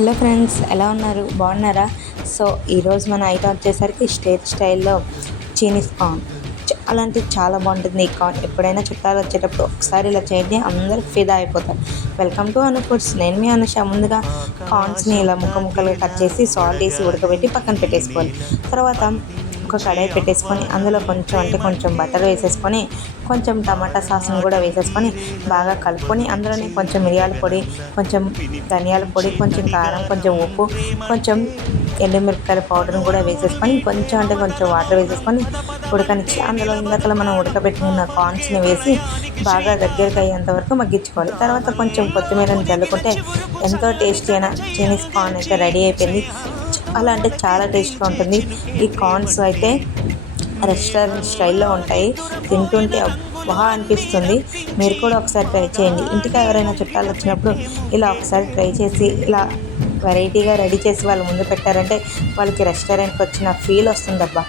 Hello friends ఎలా ఉన్నారు? బాగున్నారా? సో ఈరోజు మన ఐటమ్ వచ్చేసరికి స్టేట్ స్టైల్లో చీనీస్ కార్న్. చాలా అంటే చాలా బాగుంటుంది ఈ కార్న్. ఎప్పుడైనా చుట్టాలు వచ్చేటప్పుడు ఒకసారి ఇలా చేయండి అందరూ ఫిదా అయిపోతారు. వెల్కమ్ టు అను ఫుడ్స్ నేను మీ అనుష. ముందుగా కార్న్స్ని ఇలా ముక్క ముక్కలుగా కట్ చేసి సాల్ట్ వేసి ఉడకబెట్టి పక్కన పెట్టేసుకోవాలి. తర్వాత ఒక కడాయి పెట్టేసుకొని అందులో కొంచెం అంటే కొంచెం బటర్ వేసేసుకొని కొంచెం టమాటా సాస్ని కూడా వేసేసుకొని బాగా కలుపుకొని అందులోనే కొంచెం మిరియాల పొడి కొంచెం ధనియాల పొడి కొంచెం కారం కొంచెం ఉప్పు కొంచెం ఎండుమిరపకాయల పౌడర్ని కూడా వేసేసుకొని కొంచెం అంటే కొంచెం వాటర్ వేసేసుకొని ఉడకనిచ్చి అందులో ఇందాకలా మనం ఉడకబెట్టిన కార్న్స్ని వేసి బాగా దగ్గరికి అయ్యేంత వరకు మగ్గించుకోవాలి. తర్వాత కొంచెం కొత్తిమీరని చల్లుకుంటే ఎంతో టేస్టీ అయిన చైనీస్ కార్న్ అయితే రెడీ అయిపోయింది. చాలా అంటే చాలా టేస్ట్గా ఉంటుంది. ఈ కార్న్స్ అయితే రెస్టారెంట్ స్టైల్లో ఉంటాయి. తింటుంటే బాగా అనిపిస్తుంది. మీరు కూడా ఒకసారి ట్రై చేయండి. ఇంటికి ఎవరైనా చుట్టాలు వచ్చినప్పుడు ఇలా ఒకసారి ట్రై చేసి ఇలా వెరైటీగా రెడీ చేసి వాళ్ళు ముందు పెట్టారంటే వాళ్ళకి రెస్టారెంట్కి వచ్చిన ఫీల్ వస్తుందబ్బా.